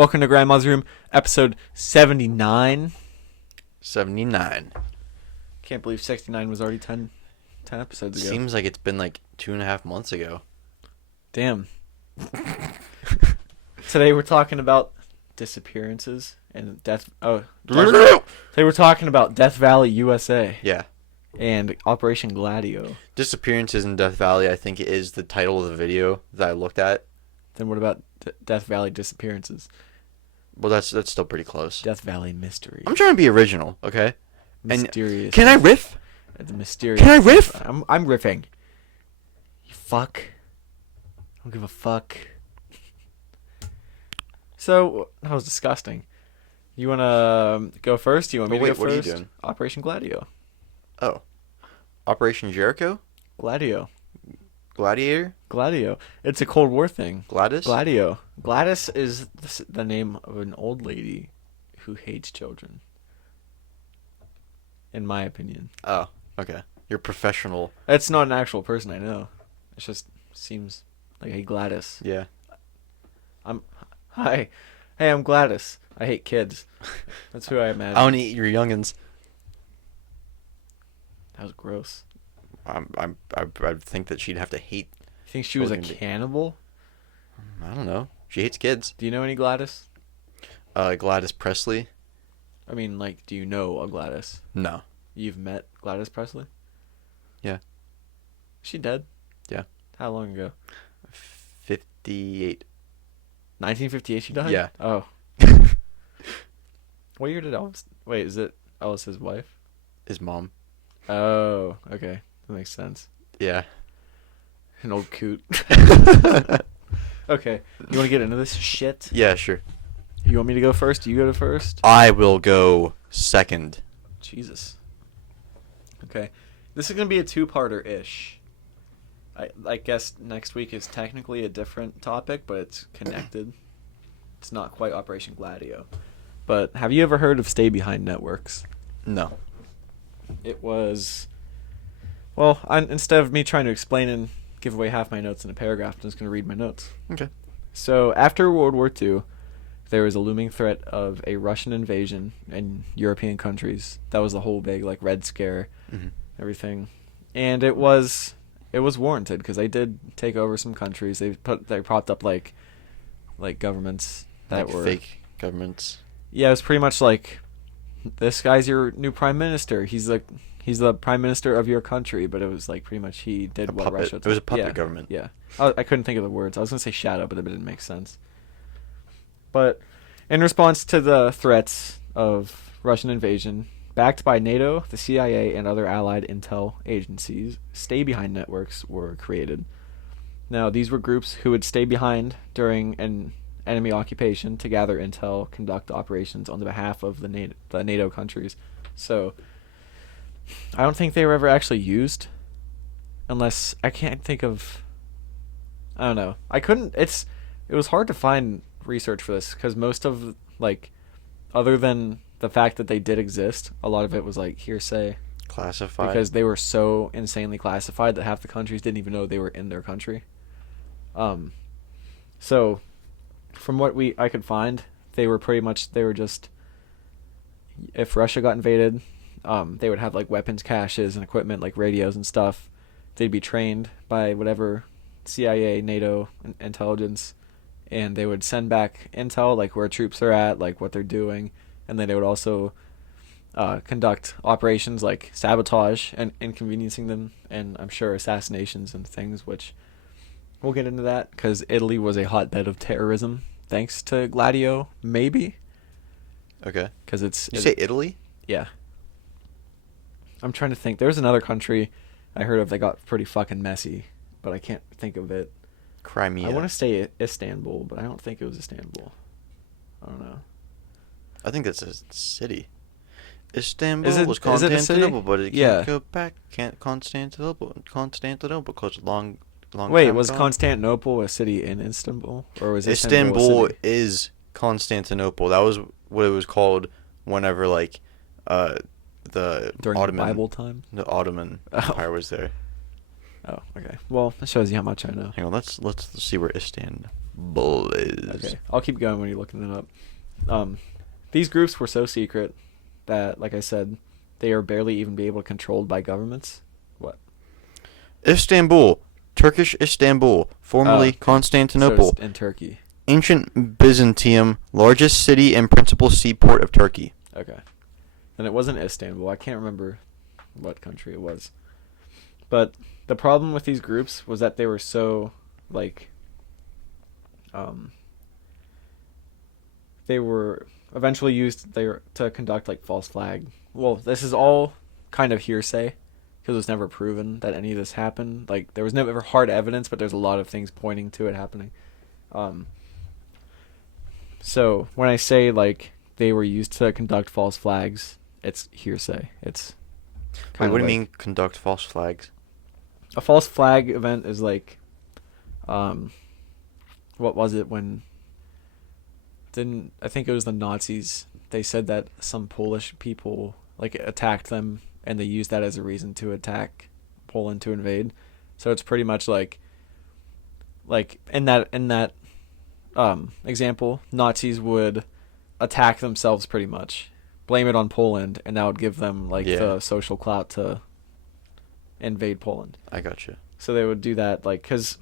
Welcome to Grandma's Room, episode 79. 79. Can't believe 69 was already 10 episodes ago. Seems like it's been like 2.5 months ago. Damn. Today we're talking about disappearances and death. Today we're talking about Death Valley, USA. Yeah. And Operation Gladio. Disappearances in Death Valley, I think, is the title of the video that I looked at. Then what about Death Valley Disappearances? Well, that's still pretty close. Death Valley Mystery. I'm trying to be original, okay? Mysterious. And can I riff? The mysterious. Can I riff? I'm riffing. You fuck. I don't give a fuck. So, that was disgusting. You want to go first? You want me to go first? What are you doing? Operation Gladio. Oh. Operation Jericho? Gladio. Gladiator? Gladio. It's a Cold War thing. Gladys? Gladio. Gladys is the name of an old lady who hates children. In my opinion. Oh, okay. You're professional. It's not an actual person I know. It just seems like, hey, Gladys. Yeah. Hi. Hey, I'm Gladys. I hate kids. That's who I imagine. I want to eat your youngins. That was gross. I think that she'd have to hate. You think she was a cannibal? I don't know. She hates kids. Do you know any Gladys? Gladys Presley? I mean, like, do you know a Gladys? No. You've met Gladys Presley? Yeah. Is she dead? Yeah. How long ago? 58. 1958 she died? Yeah. Oh. What year did Elvis... Wait, is it Elvis's wife? His mom. Oh, okay. That makes sense. Yeah. An old coot. Okay. You want to get into this shit? Yeah, sure. You want me to go first? You go first? I will go second. Jesus. Okay. This is going to be a two-parter-ish. I guess next week is technically a different topic, but it's connected. It's not quite Operation Gladio. But have you ever heard of stay-behind networks? No. It was... Well, instead of me trying to explain and give away half my notes in a paragraph, I'm just going to read my notes. Okay. So, after World War II, there was a looming threat of a Russian invasion in European countries. That was the whole big, like, Red Scare, everything. And it was warranted, because they did take over some countries. They propped up, like governments that like were... fake governments. Yeah, it was pretty much like, this guy's your new prime minister. He's the prime minister of your country, but it was like pretty much he did what Russia told. It was a puppet government. Yeah. I couldn't think of the words. I was going to say shadow, but it didn't make sense. But in response to the threats of Russian invasion, backed by NATO, the CIA, and other allied intel agencies, stay-behind networks were created. Now, these were groups who would stay behind during an enemy occupation to gather intel, conduct operations on the behalf of the NATO countries. So, I don't think they were ever actually used, unless I can't think of... I don't know. It was hard to find research for this, because most of, like, other than the fact that they did exist, a lot of it was, like, hearsay. Classified. Because they were so insanely classified that half the countries didn't even know they were in their country. So, from what I could find, they were just, if Russia got invaded, they would have, like, weapons caches and equipment, like radios and stuff. They'd be trained by whatever CIA, NATO, intelligence, and they would send back intel, like where troops are at, like what they're doing, and then they would also conduct operations like sabotage and inconveniencing them, and I'm sure assassinations and things, which we'll get into that, because Italy was a hotbed of terrorism, thanks to Gladio, maybe. Okay. Because You say Italy? Yeah. I'm trying to think. There was another country I heard of that got pretty fucking messy, but I can't think of it. Crimea. I want to say Istanbul, but I don't think it was Istanbul. I don't know. I think that's a city. Istanbul was is it a city? Constantinople, but it can't go back. Constantinople because long Wait, time was ago. Constantinople a city in Istanbul, or was Istanbul a city? is Constantinople. That was what it was called whenever, like, the during Ottoman, the Bible time? the Ottoman Empire was there. Oh, okay. Well, that shows you how much I know. Hang on, let's see where Istanbul Blaze. Okay, I'll keep going when you're looking it up. These groups were so secret that, like I said, they are barely even be able to controlled by governments. What? Istanbul. Turkish Istanbul, formerly So Constantinople. it's in Turkey. Ancient Byzantium, largest city and principal seaport of Turkey. Okay. And it wasn't Istanbul. I can't remember what country it was. But the problem with these groups was that they were so, like, they were eventually used to conduct, like, false flag. Well, this is all kind of hearsay because it was never proven that any of this happened. Like, there was never hard evidence, but there's a lot of things pointing to it happening. So when I say, like, they were used to conduct false flags, it's hearsay. It's Wait, kind what of do you like- mean conduct false flags? A false flag event is like, what was it when? I think it was the Nazis. They said that some Polish people like attacked them, and they used that as a reason to attack Poland to invade. So it's pretty much like in that example, Nazis would attack themselves pretty much, blame it on Poland, and that would give them like the social clout to invade Poland. I gotcha. So they would do that, like, because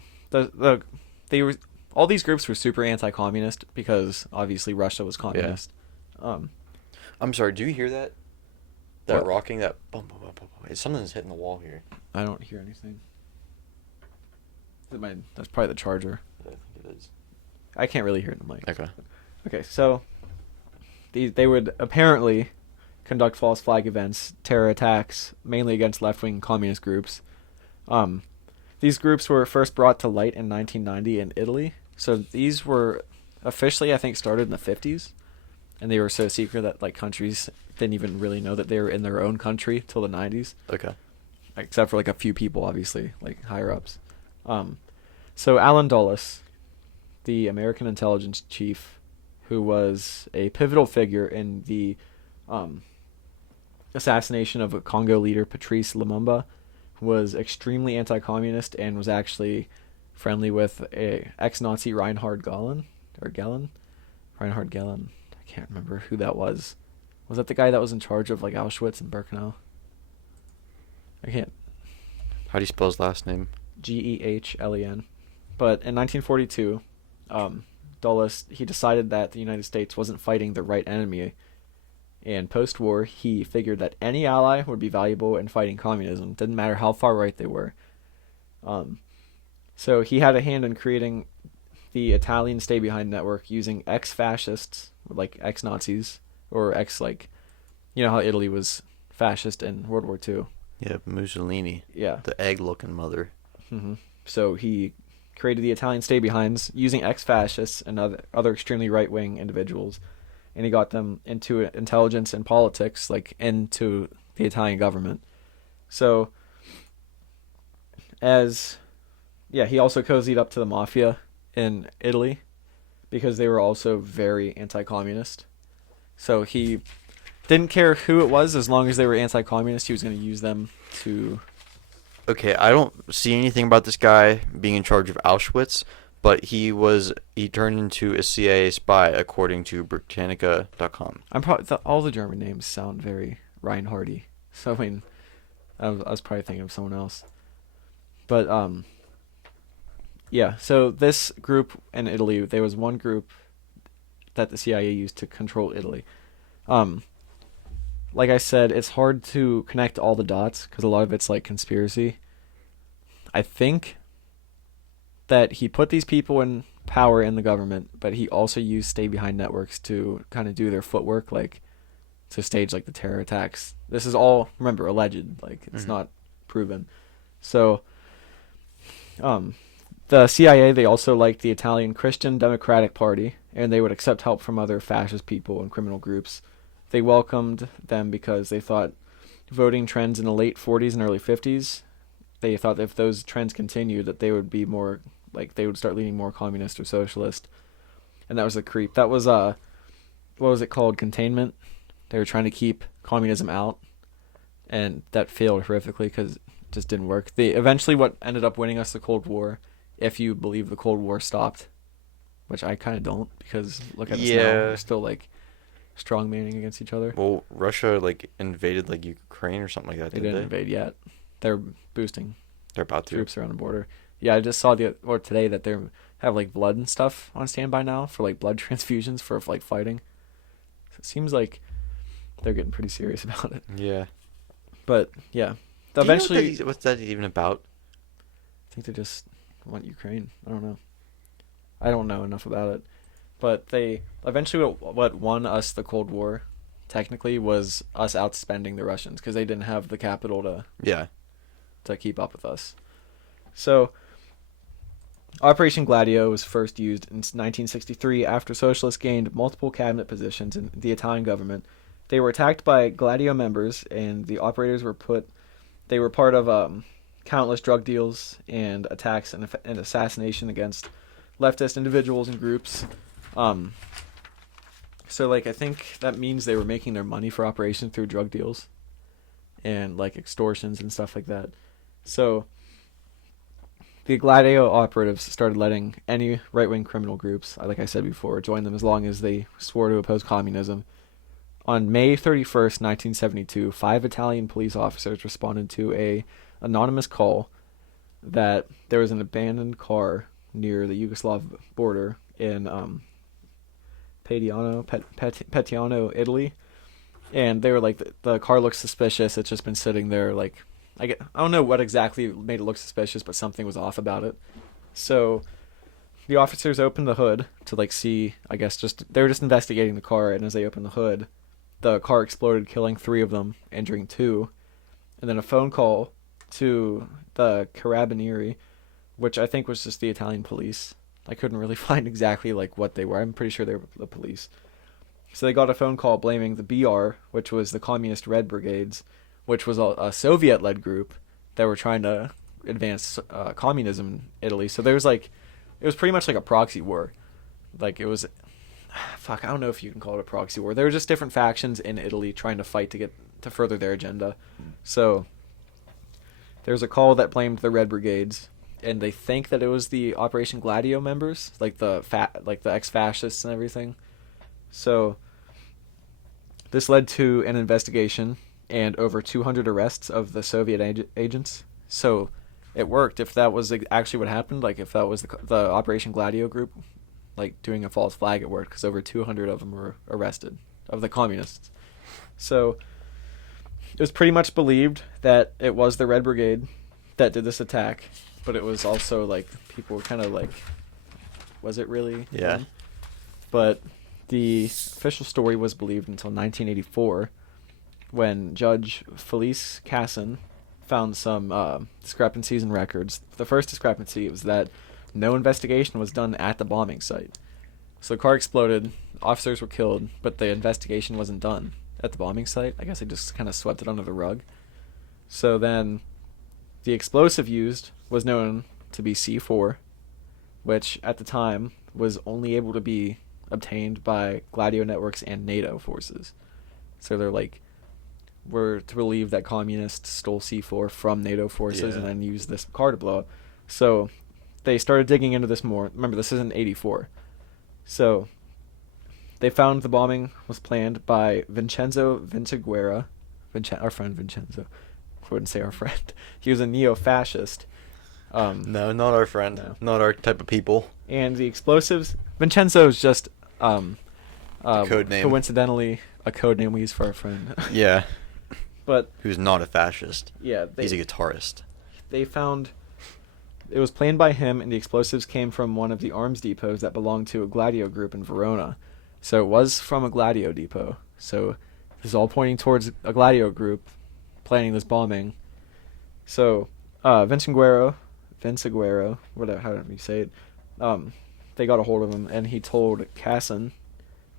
all these groups were super anti-communist because obviously Russia was communist. I'm sorry. Do you hear that? That What? rocking, that bum bum bum bum. It's something that's hitting the wall here. I don't hear anything. That's probably the charger. I think it is. I can't really hear it in the mic. Okay. Okay, so they would apparently conduct false flag events, terror attacks, mainly against left-wing communist groups. These groups were first brought to light in 1990 in Italy. So these were officially, I think, started in the 50s, and they were so secret that like countries didn't even really know that they were in their own country till the 90s. Okay. Except for like a few people, obviously, like higher ups. So Alan Dulles, the American intelligence chief, who was a pivotal figure in the assassination of Congo leader Patrice Lumumba, was extremely anti-communist and was actually friendly with a ex-Nazi Reinhard Gehlen. Reinhard Gehlen. I can't remember who that was. Was that the guy that was in charge of like Auschwitz and Birkenau? I can't. How do you spell his last name? Gehlen. But in 1942, Dulles, he decided that the United States wasn't fighting the right enemy, and post-war he figured that any ally would be valuable in fighting communism. Didn't matter how far right they were. So he had a hand in creating the Italian Stay Behind network using ex-fascists, like ex-Nazis, or like, you know how Italy was fascist in World War II. Yeah, Mussolini. Yeah. The egg-looking mother. Mm-hmm. So he created the Italian Stay Behinds using ex-fascists and other extremely right-wing individuals, and he got them into intelligence and politics, like into the Italian government. So, he also cozied up to the mafia in Italy because they were also very anti-communist. So he didn't care who it was as long as they were anti-communist. He was going to use them to... Okay, I don't see anything about this guy being in charge of Auschwitz, but he turned into a CIA spy according to Britannica.com. All the German names sound very Reinhardy. So I mean, I was probably thinking of someone else. But so this group in Italy, there was one group that the CIA used to control Italy. Like I said, it's hard to connect all the dots because a lot of it's like conspiracy. I think that he put these people in power in the government, but he also used stay behind networks to kind of do their footwork, like to stage like the terror attacks. This is all, remember, alleged, like it's not proven. So the CIA, they also liked the Italian Christian Democratic Party, and they would accept help from other fascist people and criminal groups. They welcomed them because they thought voting trends in the late 40s and early 50s, they thought that if those trends continued, that they would be more, like, they would start leaning more communist or socialist. And that was the creep. That was, what was it called? Containment. They were trying to keep communism out, and that failed horrifically because it just didn't work. Eventually what ended up winning us the Cold War, if you believe the Cold War stopped which I kind of don't, because look at us now. Yeah. We're still like strongmanning against each other. Well, Russia like invaded like Ukraine or something like that, They didn't didn't they? invade yet. They're boosting They're about to. troops around the border. Yeah, I just saw today that they have like blood and stuff on standby now for like blood transfusions for like fighting. So it seems like they're getting pretty serious about it. Yeah. But yeah, Do you know eventually, what's that even about? I think they just want Ukraine. I don't know. I don't know enough about it. But they eventually what won us the Cold War, technically, was us outspending the Russians because they didn't have the capital Yeah. to keep up with us. So Operation Gladio was first used in 1963 after socialists gained multiple cabinet positions in the Italian government. They were attacked by Gladio members, and the operators were They were part of countless drug deals and attacks and assassination against leftist individuals and groups. So like I think that means they were making their money for operations through drug deals and like extortions and stuff like that. So the Gladio operatives started letting any right-wing criminal groups, like I said before, join them as long as they swore to oppose communism. On May 31st, 1972, 5 Italian police officers responded to a anonymous call that there was an abandoned car near the Yugoslav border in Petiano, Italy. And they were like, the car looks suspicious. It's just been sitting there like, I don't know what exactly made it look suspicious, but something was off about it. So the officers opened the hood to like see, I guess they were just investigating the car, and as they opened the hood, the car exploded, killing 3 of them, injuring 2. And then a phone call to the Carabinieri, which I think was just the Italian police. I couldn't really find exactly like what they were. I'm pretty sure they were the police. So they got a phone call blaming the BR, which was the Communist Red Brigades, which was a Soviet-led group that were trying to advance communism in Italy. So there was like, it was pretty much like a proxy war. Like it was, I don't know if you can call it a proxy war. There were just different factions in Italy trying to fight to further their agenda. So there's a call that blamed the Red Brigades, and they think that it was the Operation Gladio members, like the ex-fascists and everything. So this led to an investigation and over 200 arrests of the Soviet agents. So it worked. If that was actually what happened, like if that was the Operation Gladio group, like doing a false flag, it worked because over 200 of them were arrested, of the communists. So it was pretty much believed that it was the Red Brigade that did this attack, but it was also like people were kind of like, was it really? Yeah. But the official story was believed until 1984, when Judge Felice Casson found some discrepancies in records. The first discrepancy was that no investigation was done at the bombing site. So the car exploded, officers were killed, but the investigation wasn't done at the bombing site. I guess they just kind of swept it under the rug. So then the explosive used was known to be C4, which at the time was only able to be obtained by Gladio networks and NATO forces. So they're like, we're to believe that communists stole C4 from NATO forces and then used this car to blow up. So they started digging into this more. Remember, this is in 84. So they found the bombing was planned by Vincenzo Vinciguerra, our friend Vincenzo. I wouldn't say our friend. He was a neo-fascist. No, not our friend. No. Not our type of people. And the explosives, Vincenzo is just code name. Coincidentally, a code name we use for our friend. Yeah. But Who's not a fascist. yeah, He's a guitarist. they found it was planned by him, and the explosives came from one of the arms depots that belonged to a Gladio group in Verona. So it was from a Gladio depot. So this is all pointing towards a Gladio group planning this bombing. So Vinciguerra, whatever, however you say it, they got a hold of him, and he told Casson,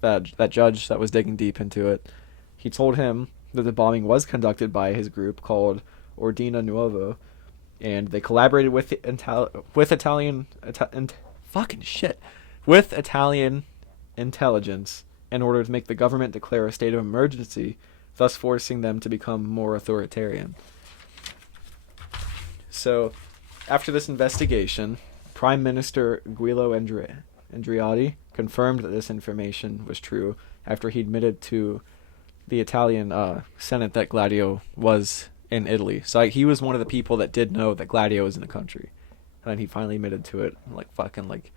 that judge that was digging deep into it, he told him that the bombing was conducted by his group called Ordine Nuovo, and they collaborated with Italian intelligence in order to make the government declare a state of emergency, thus forcing them to become more authoritarian. So, after this investigation, Prime Minister Andreotti confirmed that this information was true after he admitted to the Italian Senate that Gladio was in Italy. So he was one of the people that did know that Gladio was in the country, and then he finally admitted to it, like fucking like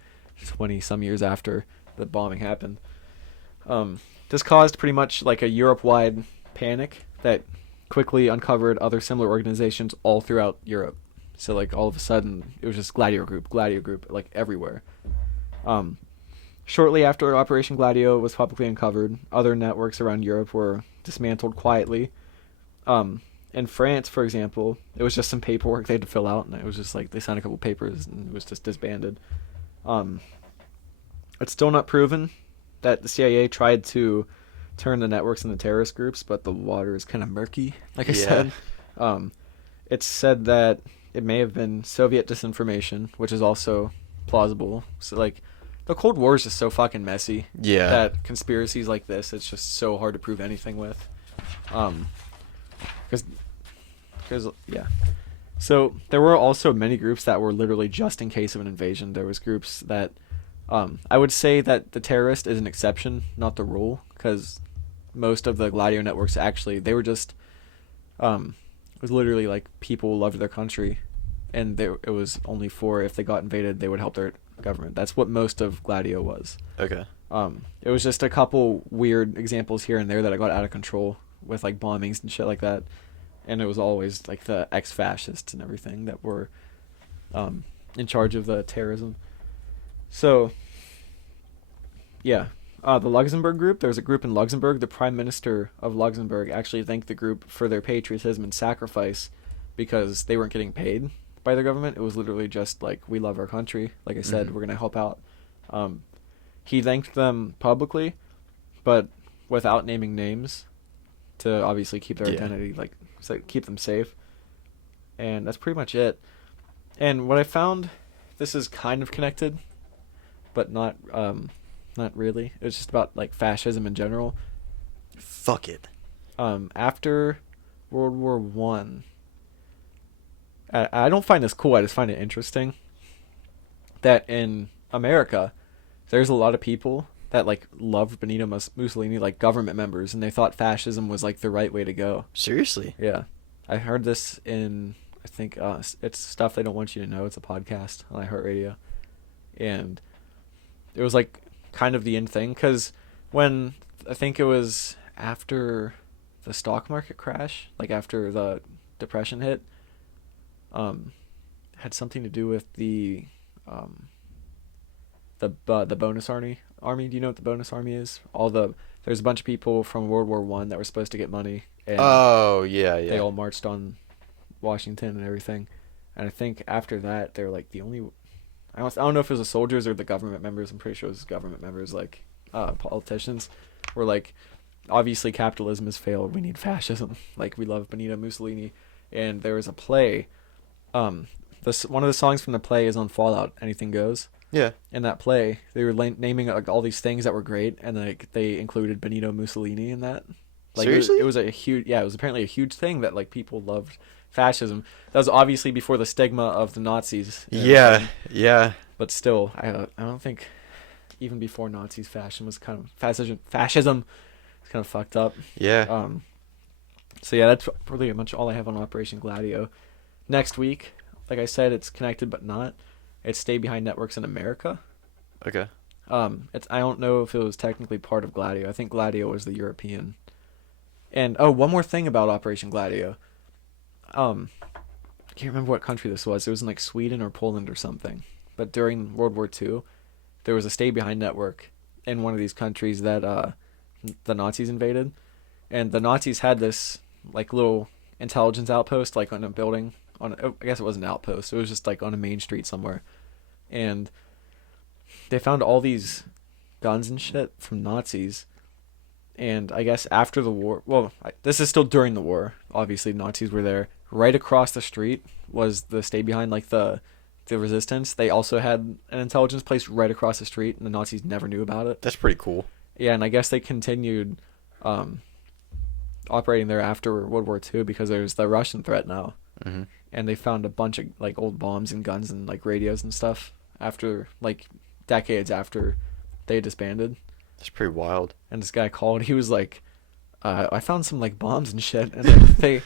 20 some years after the bombing happened. This caused pretty much like a Europe-wide panic that quickly uncovered other similar organizations all throughout Europe. So like all of a sudden it was just Gladio Group, like everywhere. Shortly after Operation Gladio was publicly uncovered, other networks around Europe were dismantled quietly. In France, for example, it was just some paperwork they had to fill out, and it was just like they signed a couple papers and it was just disbanded. It's still not proven that the CIA tried to turn the networks into terrorist groups, but the water is kind of murky, like I said. It's said that it may have been Soviet disinformation, which is also plausible. So, like, the Cold War is just so fucking messy. Yeah. That conspiracies like this, it's just so hard to prove anything with. Because, yeah. So, there were also many groups that were literally just in case of an invasion. There was groups that, I would say that the terrorist is an exception, not the rule, because most of the Gladio networks actually, they were just, it was literally like people loved their country, and it was only for if they got invaded, they would help their government. That's what most of Gladio was. Okay. It was just a couple weird examples here and there that I got out of control with like bombings and shit like that, and it was always like the ex-fascists and everything that were in charge of the terrorism. So, yeah. The Luxembourg group, there was a group in Luxembourg. The Prime Minister of Luxembourg actually thanked the group for their patriotism and sacrifice because they weren't getting paid by their government. It was literally just like, we love our country. Like I said, we're going to help out. He thanked them publicly, but without naming names to obviously keep their identity, like so keep them safe. And that's pretty much it. And what I found, this is kind of connected, but not really. It was just about like fascism in general. Fuck it. After World War One, I don't find this cool. I just find it interesting that in America, there's a lot of people that like loved Benito Mussolini, like government members, and they thought fascism was like the right way to go. Seriously? Yeah, I heard this in, I think it's Stuff They Don't Want You to Know. It's a podcast on iHeartRadio, and it was like kind of the in thing, because when I think it was after the stock market crash, like after the depression hit, had something to do with the bonus army. Do you know what the bonus army is? There's a bunch of people from World War One that were supposed to get money, and they all marched on Washington and everything. And I think after that, they're like the only. I don't know if it was the soldiers or the government members. I'm pretty sure it was government members, like politicians, were like, obviously capitalism has failed. We need fascism. Like, we love Benito Mussolini. And there was a play. One of the songs from the play is on Fallout, Anything Goes. Yeah. In that play, they were naming like all these things that were great, and like they included Benito Mussolini in that. Like, seriously? It was apparently a huge thing that like people loved fascism. That was obviously before the stigma of the Nazis. Yeah. But still, I don't think even before Nazis, fascism was kind of fucked up. Yeah. So yeah, that's pretty much all I have on Operation Gladio. Next week, like I said, it's connected but not. It's Stay Behind Networks in America. Okay. I don't know if it was technically part of Gladio. I think Gladio was the European. And one more thing about Operation Gladio. I can't remember what country this was. It was in like Sweden or Poland or something. But during World War II, there was a Stay Behind network in one of these countries that the Nazis invaded. And the Nazis had this like little intelligence outpost like on a building. I guess it wasn't an outpost. It was just like on a main street somewhere. And they found all these guns and shit from Nazis. And I guess after the war, this is still during the war. Obviously, Nazis were there. Right across the street was the Stay Behind, like the resistance. They also had an intelligence place right across the street, and the Nazis never knew about it. That's pretty cool. Yeah, and I guess they continued operating there after World War II because there's the Russian threat now. And they found a bunch of like old bombs and guns and like radios and stuff after like decades after they disbanded. That's pretty wild. And this guy called. He was like, I found some like bombs and shit. And then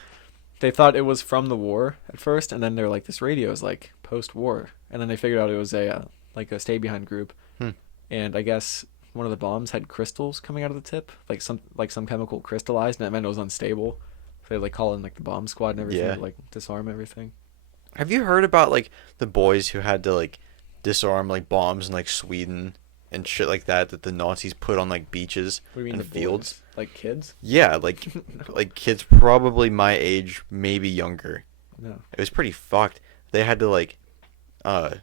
they thought it was from the war at first, and then they're like, this radio is like post-war. And then they figured out it was a like a stay behind group. And I guess one of the bombs had crystals coming out of the tip, like some chemical crystallized, and that meant it was unstable. So they like call in like the bomb squad and everything to like disarm everything. Have you heard about like the boys who had to like disarm like bombs in like Sweden and shit like that the Nazis put on like beaches What do you mean and the fields? boys? Like kids? Yeah, like like kids probably my age, maybe younger. No. It was pretty fucked. They had to like I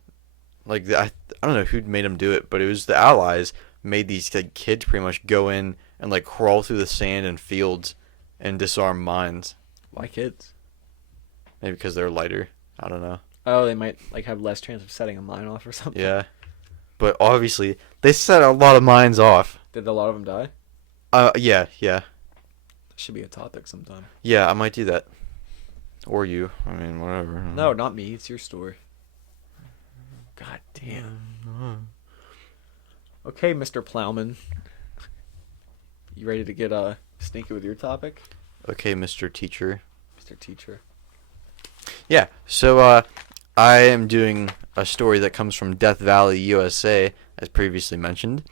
don't know who made them do it, but it was the Allies made these like kids pretty much go in and like crawl through the sand and fields and disarm mines. Why kids? Maybe because they're lighter. I don't know. Oh, they might like have less chance of setting a mine off or something. Yeah, but obviously they set a lot of mines off. Did a lot of them die? Yeah. That should be a topic sometime. Yeah, I might do that. Or you. I mean, whatever. No, not me. It's your story. God damn. Okay, Mr. Plowman. You ready to get sneaky with your topic? Okay, Mr. Teacher. Mr. Teacher. Yeah, so I am doing a story that comes from Death Valley, USA, as previously mentioned.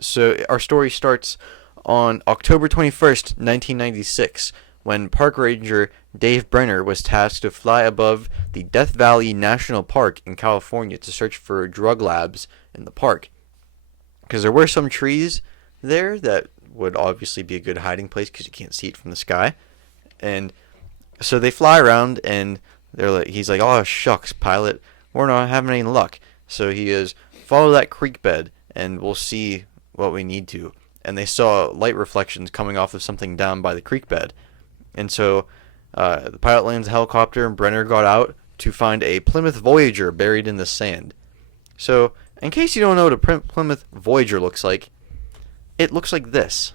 So our story starts on October 21st, 1996, when Park Ranger Dave Brenner was tasked to fly above the Death Valley National Park in California to search for drug labs in the park. Because there were some trees there that would obviously be a good hiding place because you can't see it from the sky. And so they fly around and he's like, oh shucks, pilot, we're not having any luck. So he is, follow that creek bed and we'll see what we need to. And they saw light reflections coming off of something down by the creek bed. And so the pilot lands a helicopter and Brenner got out to find a Plymouth Voyager buried in the sand. So, in case you don't know what a Plymouth Voyager looks like, it looks like this.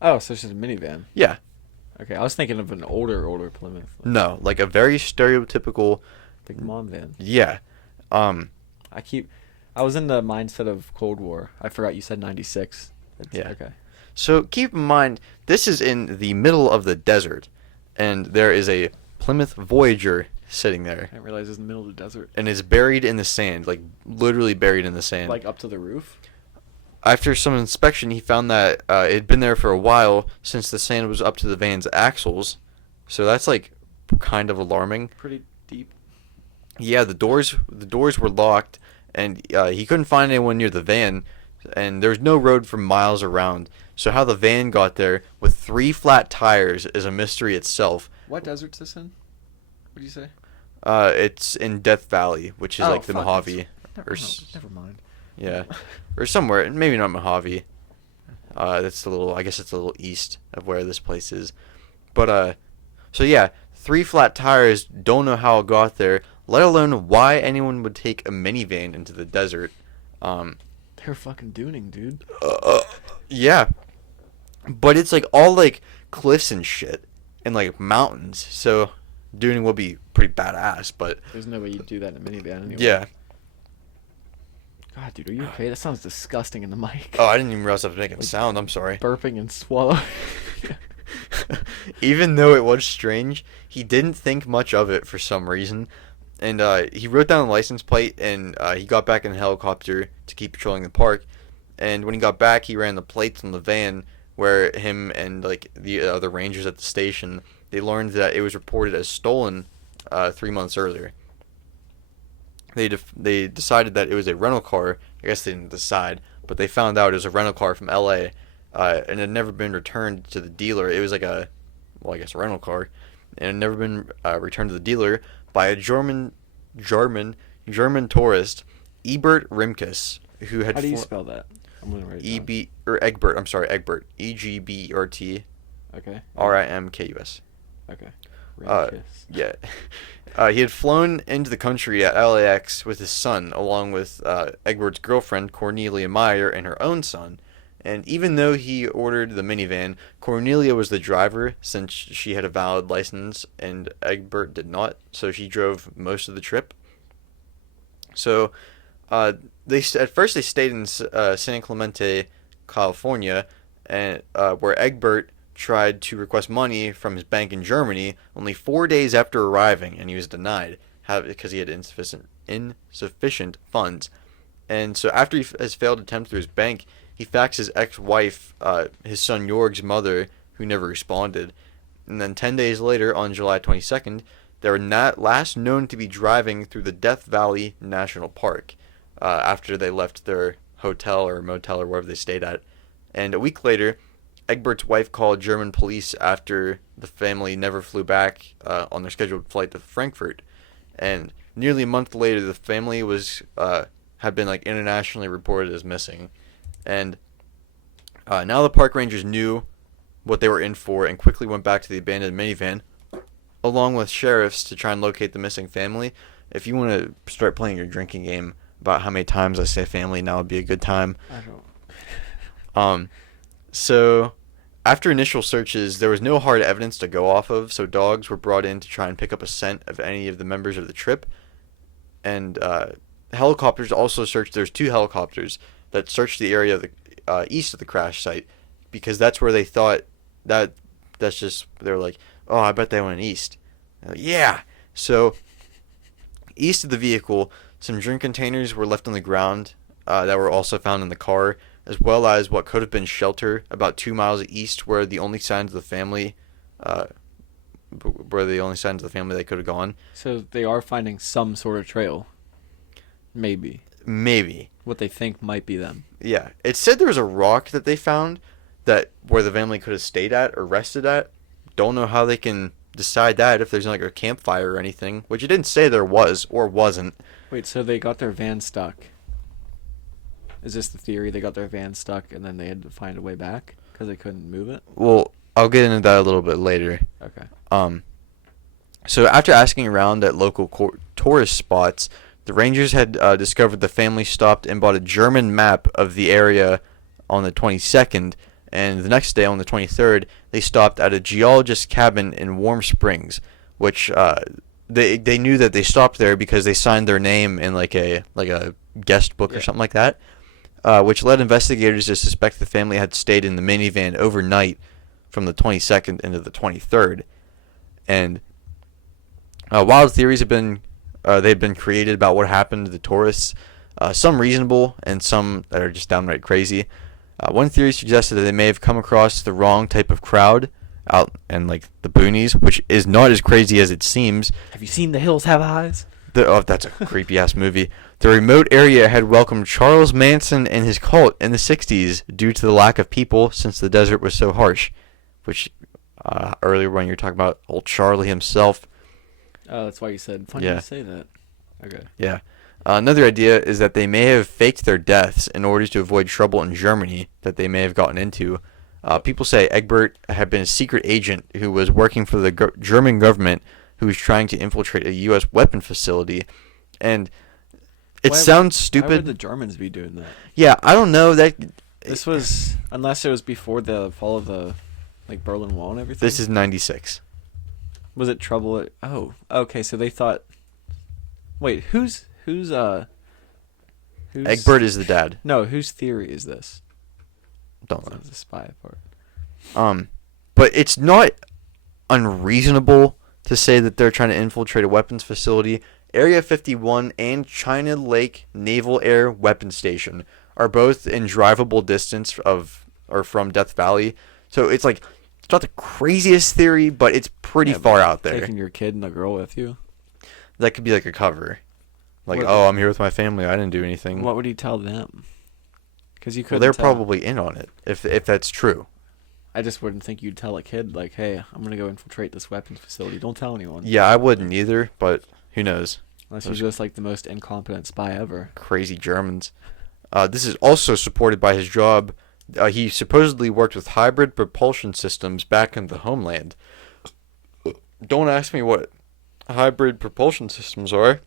Oh, so it's just a minivan. Yeah. Okay, I was thinking of an older Plymouth. No, like a very stereotypical... Like mom van. Yeah. I was in the mindset of Cold War. I forgot you said 96. Yeah. Okay. So keep in mind, this is in the middle of the desert, and there is a Plymouth Voyager sitting there. I didn't realize it was in the middle of the desert. And is buried in the sand, like literally buried in the sand. Like up to the roof? After some inspection, he found that it had been there for a while since the sand was up to the van's axles. So that's like kind of alarming. Pretty deep. Yeah, the doors were locked, and he couldn't find anyone near the van, and there's no road for miles around. So how the van got there with 3 flat tires is a mystery itself. What desert's this in? What do you say? It's in Death Valley, which is like the fuck, Mojave. Never mind. Yeah. Or somewhere, maybe not Mojave. That's I guess it's a little east of where this place is. But, so yeah, 3 flat tires, don't know how it got there, let alone why anyone would take a minivan into the desert. They're fucking dooning, dude. Yeah. But it's like all like cliffs and shit and like mountains, so dooning will be pretty badass, but there's no way you'd do that in a minivan anyway. Yeah. God, dude, are you okay? That sounds disgusting in the mic. Oh, I didn't even realize I was making a sound. I'm sorry. Burping and swallowing. Even though it was strange, he didn't think much of it for some reason. And he wrote down the license plate, and he got back in the helicopter to keep patrolling the park. And when he got back, he ran the plates on the van, where him and like the other rangers at the station, they learned that it was reported as stolen 3 months earlier. They decided that it was a rental car. I guess they didn't decide, but they found out it was a rental car from L.A. And it had never been returned to the dealer. It was like a rental car, and it had never been returned to the dealer by a German tourist, Ebert Rimkus, who had. How do you spell that? I'm gonna write it down. Egbert. I'm sorry, Egbert. Egbert. Okay. Rimkus. Okay. Yeah. He had flown into the country at LAX with his son, along with Egbert's girlfriend, Cornelia Meyer, and her own son. And even though he ordered the minivan, Cornelia was the driver since she had a valid license and Egbert did not, so she drove most of the trip. So at first they stayed in San Clemente, California, and where Egbert tried to request money from his bank in Germany only 4 days after arriving, and he was denied because he had insufficient funds. And so after his failed attempt through his bank, he faxed his ex-wife, his son Jorg's mother, who never responded. And then 10 days later, on July 22nd, they were not last known to be driving through the Death Valley National Park after they left their hotel or motel or wherever they stayed at. And a week later, Egbert's wife called German police after the family never flew back on their scheduled flight to Frankfurt. And nearly a month later, the family had been like internationally reported as missing. And now the park rangers knew what they were in for and quickly went back to the abandoned minivan along with sheriffs to try and locate the missing family. If you want to start playing your drinking game about how many times I say family, now would be a good time. I don't. So after initial searches, there was no hard evidence to go off of, so dogs were brought in to try and pick up a scent of any of the members of the trip. And helicopters also searched. There's 2 helicopters that searched the area of the east of the crash site because that's where they thought that's just, they were like, oh, I bet they went east. Like, yeah. So east of the vehicle, some drink containers were left on the ground that were also found in the car, as well as what could have been shelter about 2 miles east, where the only signs of the family, they could have gone. So they are finding some sort of trail. Maybe. What they think might be them. Yeah. It said there was a rock that they found where the family could have stayed at or rested at. Don't know how they can decide that, if there's like a campfire or anything, which it didn't say there was or wasn't. Wait, so they got their van stuck. Is this the theory? They got their van stuck and then they had to find a way back because they couldn't move it? Well, I'll get into that a little bit later. Okay. So after asking around at local tourist spots, the rangers had discovered the family stopped and bought a German map of the area on the 22nd, and the next day, on the 23rd, they stopped at a geologist's cabin in Warm Springs, which they knew that they stopped there because they signed their name in like a guest book or something like that, which led investigators to suspect the family had stayed in the minivan overnight from the 22nd into the 23rd. And wild theories had been created about what happened to the tourists, some reasonable and some that are just downright crazy. One theory suggested that they may have come across the wrong type of crowd out in like the boonies, which is not as crazy as it seems. Have you seen The Hills Have Eyes? That's a creepy ass movie. The remote area had welcomed Charles Manson and his cult in the 60s due to the lack of people since the desert was so harsh. Which earlier when you were talking about old Charlie himself. Oh, that's why you said funny to say that. Okay. Yeah. Another idea is that they may have faked their deaths in order to avoid trouble in Germany that they may have gotten into. People say Egbert had been a secret agent who was working for the German government who was trying to infiltrate a U.S. weapon facility. And it sounds stupid. Why would the Germans be doing that? Yeah, I don't know. This was, unless it was before the fall of the Berlin Wall and everything. This is 96. Was it trouble? Oh, okay. So they thought. Wait, who's Egbert is the dad. No, whose theory is this? Don't know. The spy part. But it's not unreasonable to say that they're trying to infiltrate a weapons facility. Area 51 and China Lake Naval Air Weapons Station are both in drivable distance from Death Valley. So it's like, it's not the craziest theory, but it's pretty far out there. Taking your kid and a girl with you? That could be like a cover. I'm here with my family. I didn't do anything. What would he tell them? Because you couldn't. Well, they're probably in on it, if that's true. I just wouldn't think you'd tell a kid, like, hey, I'm going to go infiltrate this weapons facility. Don't tell anyone. Yeah, I wouldn't either, but who knows? Unless you're just like the most incompetent spy ever. Crazy Germans. This is also supported by his job. He supposedly worked with hybrid propulsion systems back in the homeland. Don't ask me what hybrid propulsion systems are,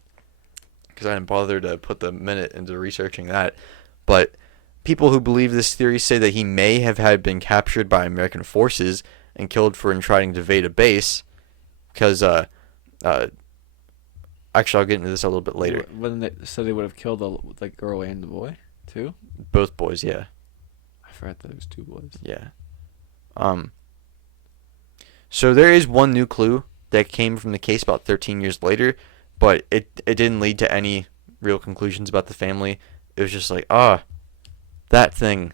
because I didn't bother to put the minute into researching that. But people who believe this theory say that he may have had been captured by American forces and killed for trying to invade a base, because Actually, I'll get into this a little bit later. So they would have killed the girl and the boy too. Both boys, yeah. I forgot that it was 2 boys. Yeah. So there is one new clue that came from the case about 13 years later, but it didn't lead to any real conclusions about the family. It was just like, that thing.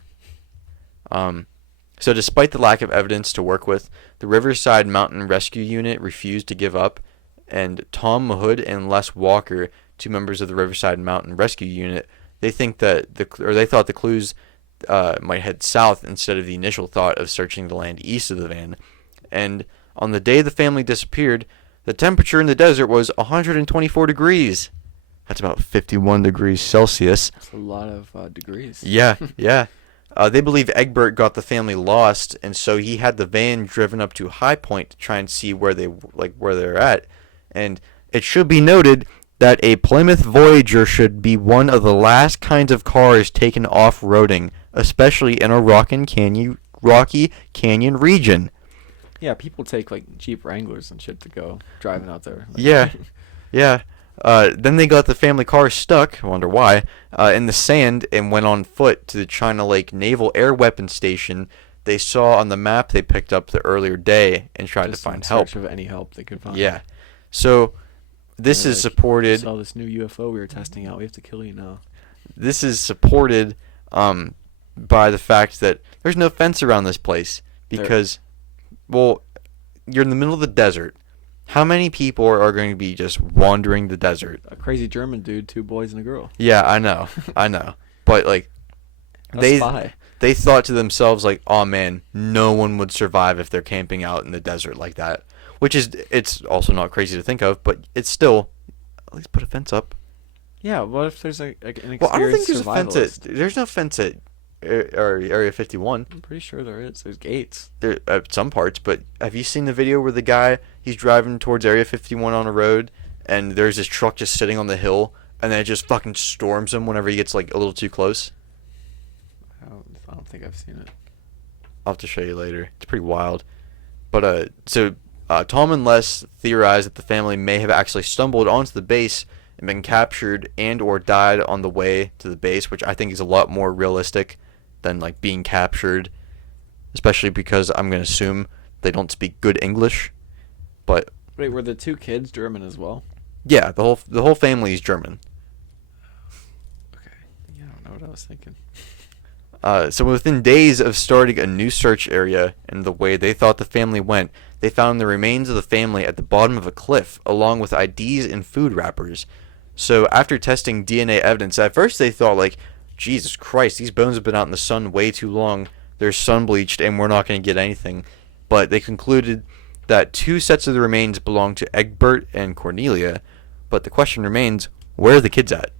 So despite the lack of evidence to work with, the Riverside Mountain Rescue Unit refused to give up, and Tom Mahood and Les Walker, 2 members of the Riverside Mountain Rescue Unit, they thought the clues might head south instead of the initial thought of searching the land east of the van. And on the day the family disappeared, the temperature in the desert was 124 degrees. That's about 51 degrees Celsius. That's a lot of degrees. Yeah, yeah. They believe Egbert got the family lost, and so he had the van driven up to High Point to try and see where they're at. And it should be noted that a Plymouth Voyager should be one of the last kinds of cars taken off-roading, especially in a Rocky Canyon region. Yeah, people take like Jeep Wranglers and shit to go driving out there. Like, Yeah, yeah. Then they got the family car stuck, I wonder why, in the sand and went on foot to the China Lake Naval Air Weapons Station they saw on the map they picked up the earlier day and tried to find help. Search of any help they could find. Yeah. So this is supported. Saw this new UFO we were testing out. We have to kill you now. This is supported by the fact that there's no fence around this place because, well, you're in the middle of the desert. How many people are going to be just wandering the desert? A crazy German dude, 2 boys and a girl. Yeah, I know. But like, they thought to themselves like, oh man, no one would survive if they're camping out in the desert like that. Which is, it's also not crazy to think of, but it's still, at least put a fence up. Yeah, what if there's an experienced Well, I don't think there's survivalist? there's no fence at Area 51. I'm pretty sure there is. There's gates. There at some parts, but have you seen the video where the guy, he's driving towards Area 51 on a road, and there's this truck just sitting on the hill, and then it just fucking storms him whenever he gets like a little too close? I don't think I've seen it. I'll have to show you later. It's pretty wild. But Tom and Les theorize that the family may have actually stumbled onto the base and been captured and or died on the way to the base, which I think is a lot more realistic than like being captured, especially because I'm going to assume they don't speak good English. But wait, were the 2 kids German as well? Yeah, the whole family is German. Okay. Yeah, I don't know what I was thinking. So within days of starting a new search area and the way they thought the family went, they found the remains of the family at the bottom of a cliff, along with IDs and food wrappers. So after testing DNA evidence, at first they thought like, Jesus Christ, these bones have been out in the sun way too long. They're sun bleached and we're not going to get anything. But they concluded that 2 sets of the remains belonged to Egbert and Cornelia. But the question remains, where are the kids at?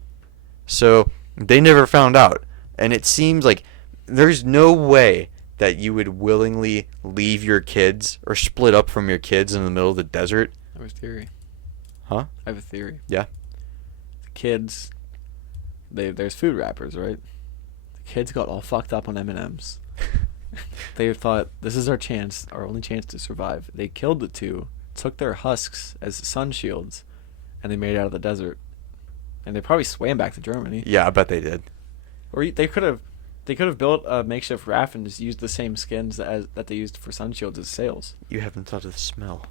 So they never found out. And it seems like there's no way that you would willingly leave your kids or split up from your kids in the middle of the desert. I have a theory. Huh? I have a theory. Yeah. The kids, there's food wrappers, right? The kids got all fucked up on M&Ms. They thought, this is our chance, our only chance to survive. They killed the 2, took their husks as sun shields, and they made it out of the desert. And they probably swam back to Germany. Yeah, I bet they did. Or they could have built a makeshift raft and just used the same skins that they used for sun shields as sails. You haven't thought of the smell.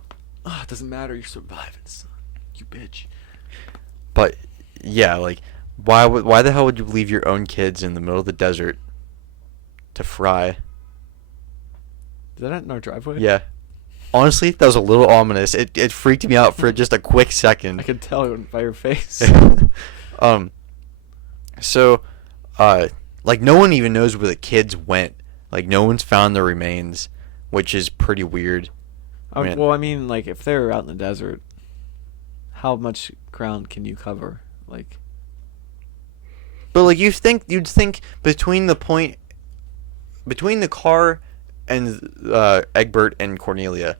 Oh, it doesn't matter. You're surviving, son. You bitch. But yeah, like why the hell would you leave your own kids in the middle of the desert to fry? Is that in our driveway? Yeah. Honestly, that was a little ominous. It freaked me out for just a quick second. I could tell by your face. So, like no one even knows where the kids went. Like no one's found the remains, which is pretty weird. Well, I mean, like if they're out in the desert, how much ground can you cover? Like, but like you'd think between the car and Egbert and Cornelia,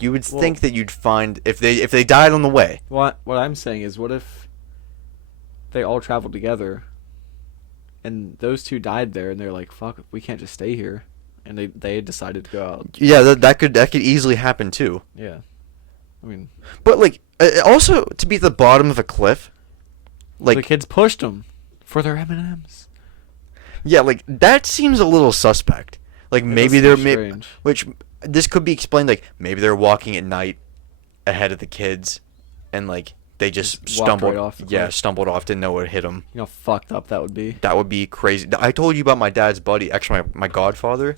you would think that you'd find if they died on the way. What I'm saying is, what if they all traveled together, and those 2 died there, and they're like, "Fuck, we can't just stay here," and they decided to go out. Yeah, that could easily happen too. Yeah. I mean, But like, also to be at the bottom of a cliff, the like, kids pushed them for their M&Ms. yeah, like that seems a little suspect. Like It maybe does seem they're strange. which this could be explained. Like maybe they're walking at night ahead of the kids, and like they just Just walked stumbled. right off the Yeah, cliff. stumbled off. Didn't know what hit them. You know how fucked up that would be. That would be crazy. I told you about my dad's buddy. Actually, my godfather.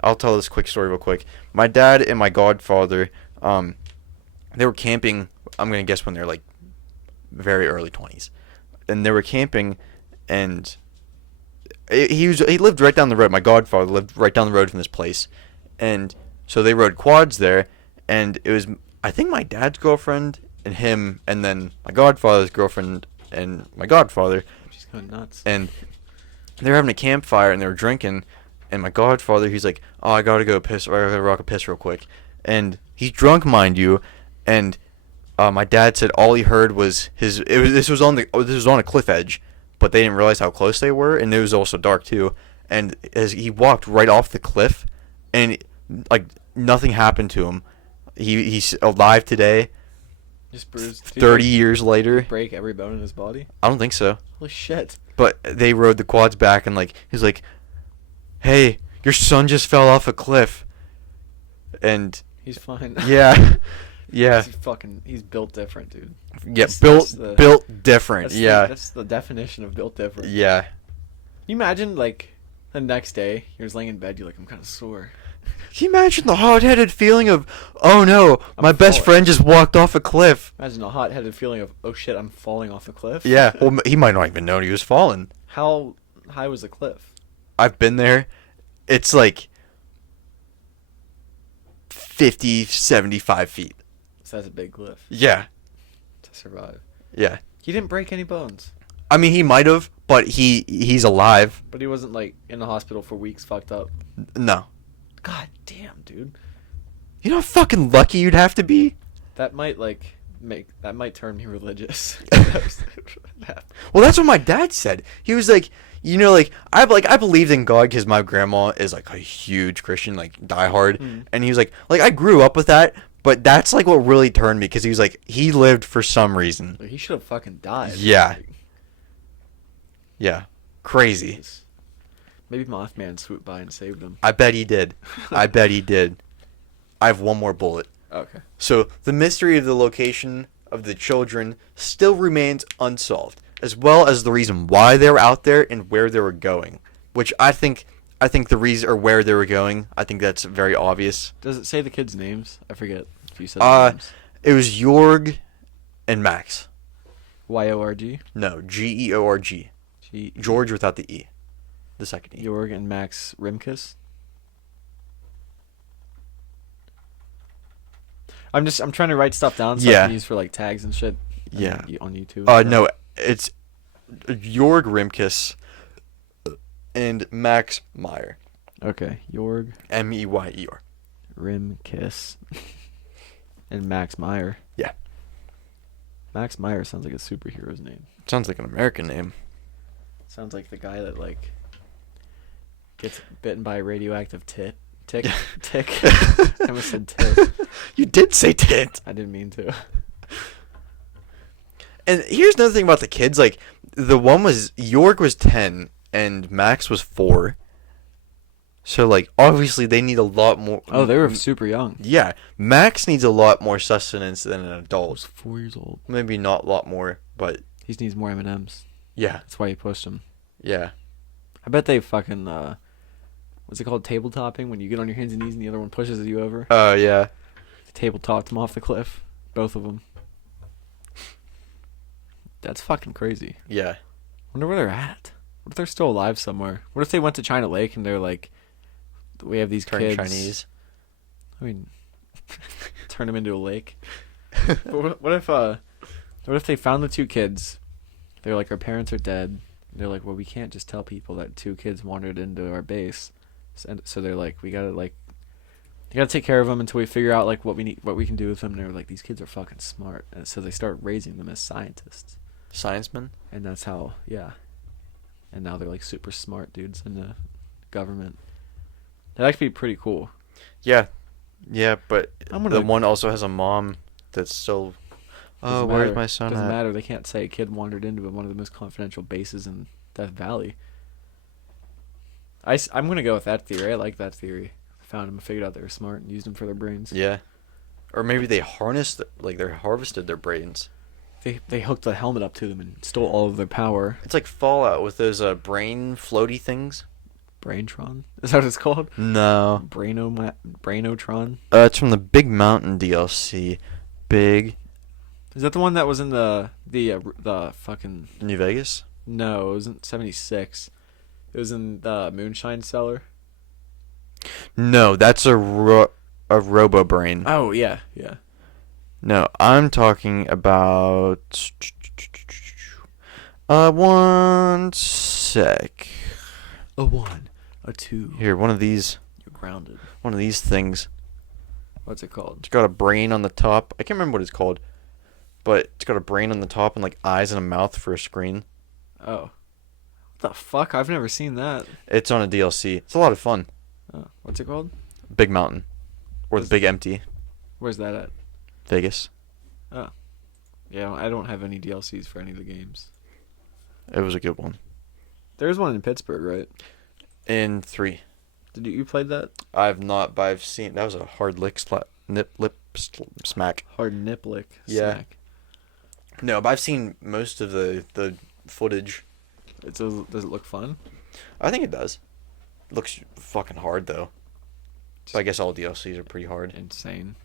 I'll tell this quick story real quick. My dad and my godfather, they were camping. I'm gonna guess when they're like very early 20s, and they were camping, and he lived right down the road. My godfather lived right down the road from this place, and so they rode quads there, and it was I think my dad's girlfriend and him, and then my godfather's girlfriend and my godfather, She's going nuts. and they were having a campfire and they were drinking, and my godfather, he's like, oh, I gotta go piss, or I gotta rock a piss real quick, and he's drunk, mind you, and my dad said all he heard was this was on a cliff edge, but they didn't realize how close they were, and it was also dark too, and as he walked right off the cliff, and like nothing happened to him, he's alive today. Just bruised. 30 years later. Break every bone in his body. I don't think so. Holy shit. But they rode the quads back, and like he's like, "Hey, your son just fell off a cliff," and He's fine. yeah, yeah, He's built different, dude. yeah, That's built different. Yeah, that's the definition of built different. yeah. Can you imagine, like, the next day, you're just laying in bed, you're like, I'm kind of sore. Can you imagine the hard-headed feeling of, oh no, my best falling. friend just walked off a cliff? Imagine a hot-headed feeling of, oh shit, I'm falling off a cliff. Yeah, well, he might not even know he was falling. How high was the cliff? I've been there. It's like 50, 75 feet. So that's a big cliff Yeah, to survive. yeah. He didn't break any bones, I mean, he might have, but he's alive. but he wasn't, like, in the hospital for weeks fucked up. No. God damn, dude. You know how fucking lucky you'd have to be? That might, like, that might turn me religious. Well, that's what my dad said. He was like, you know, I believed in God because my grandma is like a huge Christian, like diehard, and he was like I grew up with that, but that's like what really turned me because he was like he lived for some reason. He should have fucking died. Yeah. Yeah, crazy. Maybe Mothman swooped by and saved him. I bet he did. I bet he did. I have one more bullet. Okay. So the mystery of the location of the children still remains unsolved, as well as the reason why they were out there and where they were going. Which I think the reason or where they were going, I think that's very obvious. Does it say the kids' names? I forget if you said the names. It was Jorg and Max. Yorg? No, Georg. George without the E. The second E. Jorg and Max Rimkus. I'm trying to write stuff down so I can use for like tags and shit. Yeah. On YouTube. No, it's Jorg Rimkus and Max Meyer. Okay, Jorg Meyer. Rimkus and Max Meyer. Yeah. Max Meyer sounds like a superhero's name. Sounds like an American name. Sounds like the guy that like gets bitten by a radioactive tick. I almost said tit. You did say tit. I didn't mean to. And here's another thing about the kids. Like, the one was York was 10 and Max was 4. So like obviously they need a lot more. Oh, they were super young. Yeah, Max needs a lot more sustenance than an He adult. was 4 years old. Maybe not a lot more, but He needs more M&Ms. yeah, That's why he pushed him. yeah. I bet they fucking what's it called, tabletopping, when you get on your hands and knees and the other one pushes you over. Oh yeah. They tabletopped them off the cliff, both of them. That's fucking crazy. Yeah. Wonder where they're at. What if they're still alive somewhere? What if they went to China Lake and they're like, we have these Turn kids. Chinese. I mean, turn them into a lake. But what if they found the 2 kids? They're like, our parents are dead. They're like, well, we can't just tell people that 2 kids wandered into our base. So they're like, you gotta take care of them until we figure out like what we can do with them. And they're like, these kids are fucking smart, and so they start raising them as scientists. Scienceman. And that's how, yeah. And now they're like super smart dudes in the government. That'd actually be pretty cool. Yeah. Yeah, but I'm gonna- the one also has a mom that's so. Oh, Doesn't where's matter. my son Doesn't at? matter. They can't say a kid wandered into one of the most confidential bases in Death Valley. I'm gonna go with that theory. I like that theory. Found them, figured out they were smart, and used them for their brains. Yeah. Or maybe they harnessed, like they harvested their brains. They hooked the helmet up to them and stole all of their power. It's like Fallout with those brain floaty things. Braintron? Is that what it's called? No. Brainotron? It's from the Big Mountain DLC. Big. Is that the one that was in the fucking... New Vegas? No, it wasn't 76. It was in the Moonshine Cellar. No, that's a Robo Brain. Oh, yeah. No, I'm talking about. One sec. A 1, a 2. Here, one of these. You're grounded. One of these things. What's it called? It's got a brain on the top. I can't remember what it's called, but it's got a brain on the top and like eyes and a mouth for a screen. Oh. What the fuck? I've never seen that. It's on a DLC. It's a lot of fun. Oh, what's it called? Big Mountain, or the Big Empty. Where's that at? Vegas. Oh. Yeah, I don't have any DLCs for any of the games. It was a good one. There's one in Pittsburgh, right? In 3. Did you played that? I've not, but I've seen. That was a hard smack. Hard nip lick. Yeah. Snack. No, but I've seen most of the footage. Does it look fun? I think it does. It looks fucking hard though. But I guess all DLCs are pretty hard. Insane.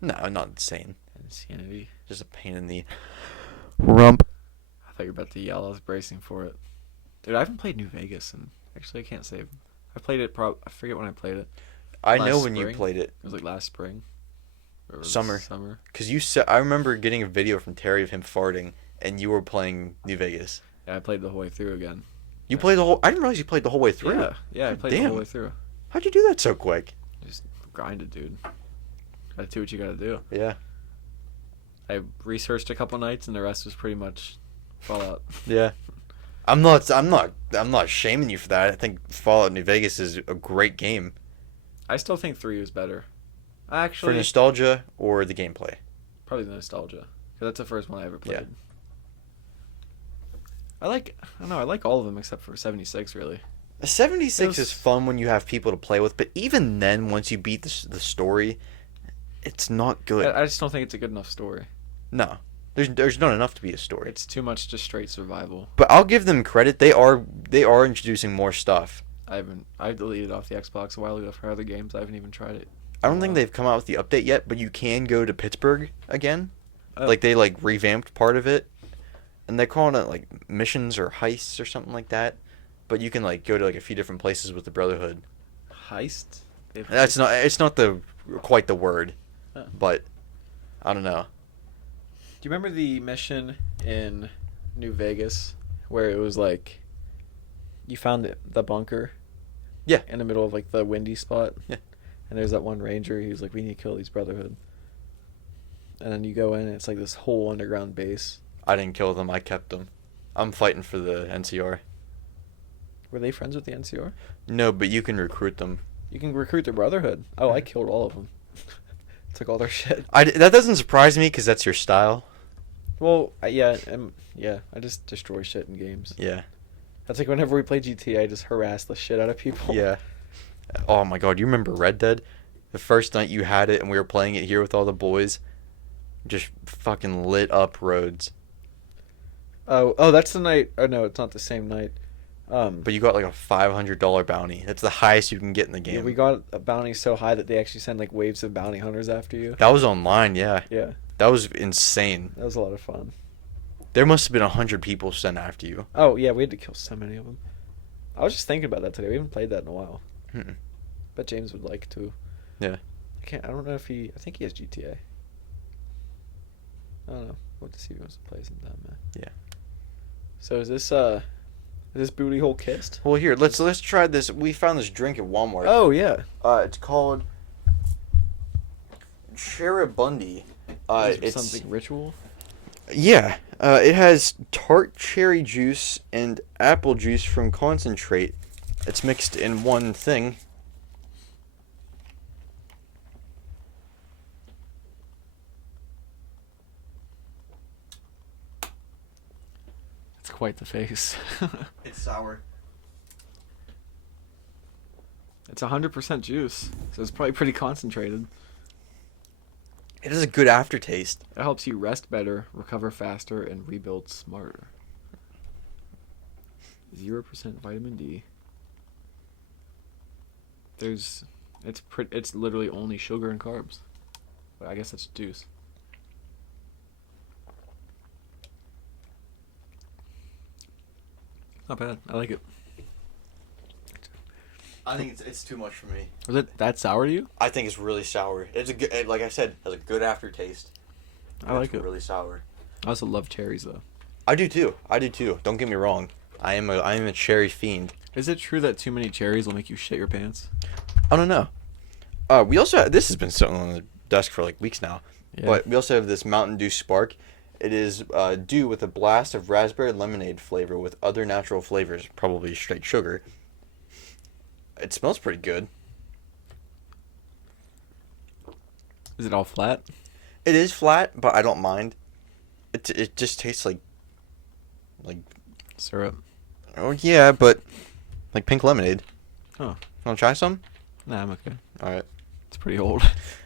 No, not insane. Insanity. Just a pain in the rump. I thought you were about to yell. I was bracing for it. Dude, I haven't played New Vegas, and actually I can't say. I played it. I forget when I played it. I Last know when you spring? played it. It was like last spring. Or was it Summer. Summer. Cause you said I remember getting a video from Terry of him farting, and you were playing New Vegas. Yeah, I played the whole way through again. You played the whole. I didn't realize you played the whole way through. Yeah, I played the Damn. whole way through. How'd you do that so quick? Just grinded, dude. Gotta do what you gotta do. Yeah. I researched a couple nights, and the rest was pretty much Fallout. Yeah. I'm not shaming you for that. I think Fallout New Vegas is a great game. I still think 3 was better. For Actually, nostalgia or the gameplay. probably the nostalgia, because that's the first one I ever played. Yeah. I don't know, I like all of them except for 76, really. 76 is fun when you have people to play with, but even then, once you beat the story, it's not good. I just don't think it's a good enough story. No, there's not enough to be a story. It's too much just straight survival. But I'll give them credit. They are introducing more stuff. I deleted off the Xbox a while ago for other games. I haven't even tried it. I don't think they've come out with the update yet, but you can go to Pittsburgh again. Oh. Like they revamped part of it, and they're calling it like missions or heists or something like that. But you can go to a few different places with the Brotherhood. Heist? That's not. It's not quite the word, Oh. but I don't know. Do you remember the mission in New Vegas where it was you found the bunker? Yeah. In the middle of the windy spot? Yeah. And there's that one ranger, he was like, we need to kill these Brotherhood. And then you go in and it's this whole underground base. I didn't kill them. I kept them. I'm fighting for the NCR. Were they friends with the NCR? No, but you can recruit them. You can recruit the Brotherhood. Oh, I killed all of them. Took all their shit. That doesn't surprise me because that's your style. Well, yeah, I just destroy shit in games. Yeah. That's whenever we play GTA, I just harass the shit out of people. Yeah. Oh my god, you remember Red Dead? The first night you had it and we were playing it here with all the boys. Just fucking lit up roads. Oh, that's the night. Oh no, it's not the same night. But you got a $500 bounty. That's the highest you can get in the game. Yeah, we got a bounty so high that they actually send waves of bounty hunters after you. That was online, yeah. Yeah. That was insane. That was a lot of fun. There must have been 100 people sent after you. Oh yeah, we had to kill so many of them. I was just thinking about that today. We haven't played that in a while. Mm-mm. Bet James would like to. Yeah. I don't know if I think he has GTA. I don't know. We'll have to see if he wants to play sometime, man. Yeah. So is this booty hole kissed? Well, here, let's try this. We found this drink at Walmart. Oh yeah. It's called Cheribundi. It's something ritual. Yeah. It has tart cherry juice and apple juice from concentrate. It's mixed in one thing. quite the face. It's sour. It's 100% juice, so it's probably pretty concentrated. It has a good aftertaste. It helps you rest better, recover faster, and rebuild smarter. 0% vitamin D. It's literally only sugar and carbs. But I guess that's juice. Not bad. I like it. I think it's too much for me. Was it that sour to you? I think it's really sour. It's a good, like I said, it has a good aftertaste. I like it. It's really sour. I also love cherries though. I do too. Don't get me wrong. I am a cherry fiend. Is it true that too many cherries will make you shit your pants? I don't know. We also this has been sitting on the desk for like weeks now. Yeah. But we also have this Mountain Dew Spark. It is dew with a blast of raspberry lemonade flavor with other natural flavors, probably straight sugar. It smells pretty good. Is it all flat? It is flat, but I don't mind. It just tastes like Syrup. oh yeah, but like pink lemonade. Oh. Want to try some? Nah, I'm okay. All right. It's pretty old.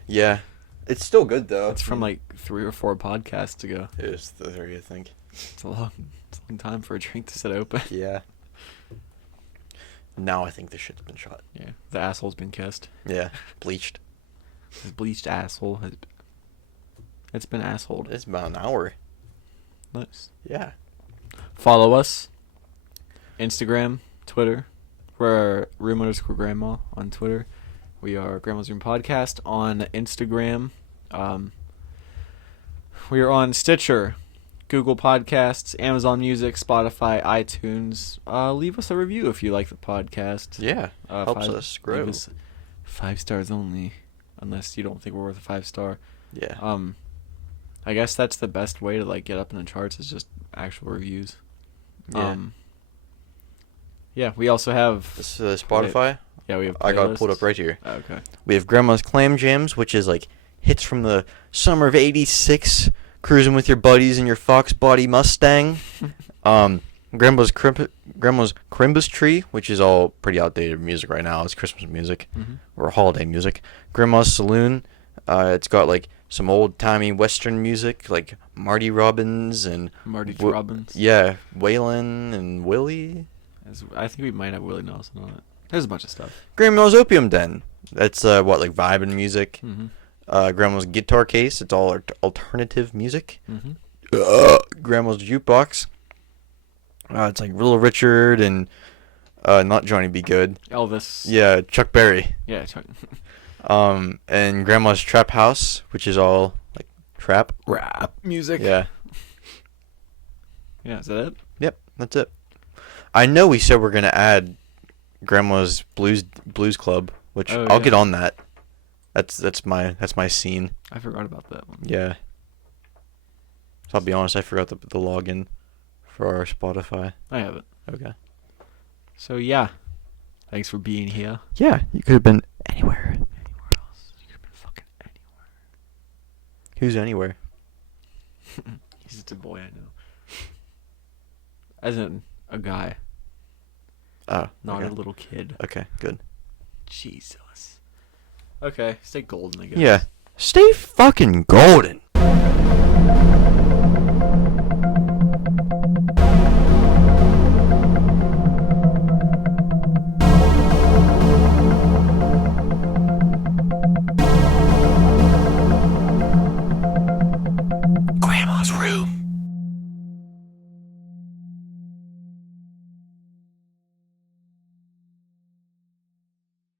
Yeah, it's still good though. It's from like 3 or 4 podcasts ago. It is the 3, I think. It's a long time for a drink to sit open. Yeah. Now I think the shit's been shot. Yeah, the asshole's been kissed. Yeah, bleached. His bleached asshole has. It's been assholed. It's about an hour. Nice. Yeah. Follow us. Instagram, Twitter. We're room_grandma on Twitter. We are Grandma's Room Podcast on Instagram. We are on Stitcher, Google Podcasts, Amazon Music, Spotify, iTunes. Leave us a review if you like the podcast. Yeah. Helps us grow. Leave us 5 stars only, unless you don't think we're worth a 5-star. Yeah. I guess that's the best way to like get up in the charts is just actual reviews. Yeah. Yeah, we also have This Spotify. Yeah, we have I got it pulled playlists. up right here. Oh, okay. We have Grandma's Clam Jams, which is like hits from the summer of '86, cruising with your buddies in your Fox Body Mustang. Grandma's Crimbus Tree, which is all pretty outdated music right now. It's Christmas music or holiday music. Grandma's Saloon. It's got like some old timey Western music, like Marty Robbins and Robbins. Yeah, Waylon and Willie. I think we might have Willie Nelson on it. There's a bunch of stuff. Grandma's Opium Den. That's like vibing music. Mm-hmm. Grandma's Guitar Case. It's all alternative music. Mm-hmm. Grandma's Jukebox. It's like Little Richard and not Johnny B. Good. Elvis. Yeah, Chuck Berry. Yeah. Chuck. And Grandma's Trap House, which is all like trap Rap music. Yeah. Yeah. Is that it? Yep, that's it. I know we said we're gonna add Grandma's Blues Club, which I'll get on that. That's my scene. I forgot about that one. Yeah. So I'll be honest, I forgot the login for our Spotify. I have it. Okay. So yeah, thanks for being here. Yeah, you could have been anywhere. Anywhere else? You could have been fucking anywhere. Who's anywhere? He's just a boy, I know. As in a guy. Oh, Not okay. a little kid. Okay, good. Jesus. Okay, stay golden, I guess. Yeah. Stay fucking golden. Grandma's